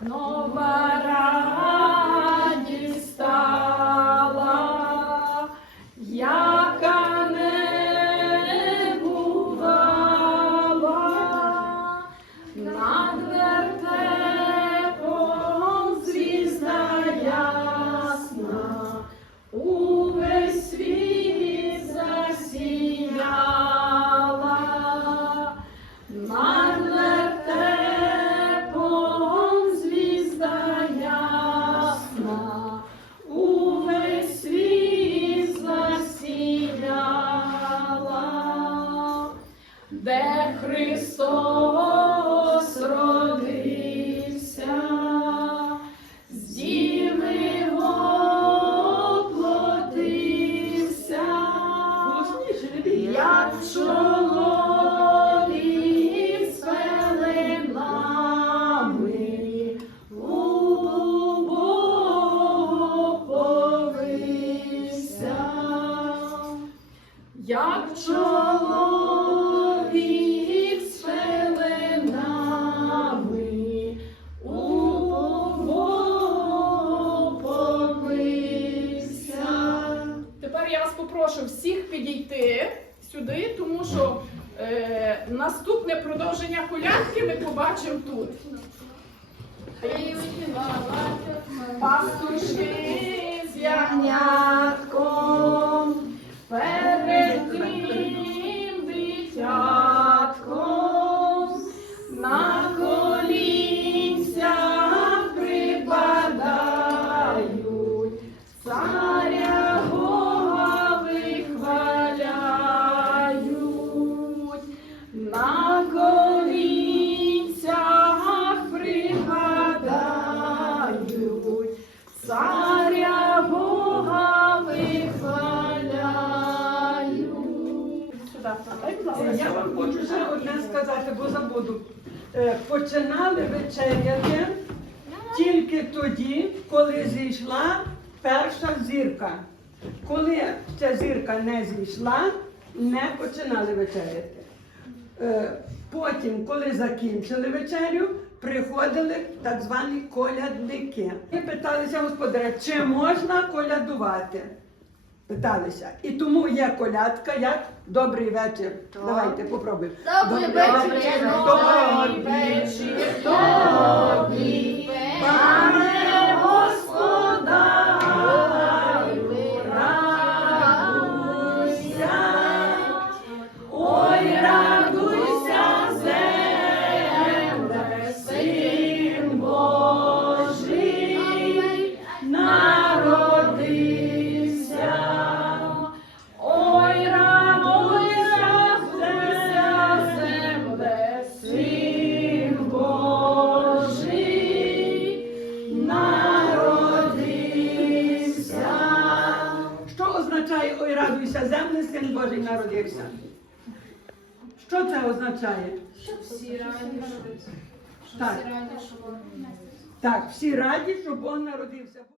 нова де Христос родився, з воплотився, як чоловік як чоловік попрошу всіх підійти сюди, тому що е, наступне продовження колядки ми побачимо тут. Пастушки Я вам хочу ще одне сказати, бо забуду. Е, Починали вечеряти тільки тоді, коли зійшла перша зірка. Коли ця зірка не зійшла, не починали вечеряти. Е, Потім, коли закінчили вечерю, приходили так звані колядники. І питалися господаря, чи можна колядувати? Питалися. І тому є колядка, як? Добрий вечір. Давайте попробуємо. Добрий вечір, добрий вечір, добрий пане означає ой, радуйся, земле, син Божий народився? Що це означає? Всі раді, що всі раді, що Так, всі раді, що Бог народився.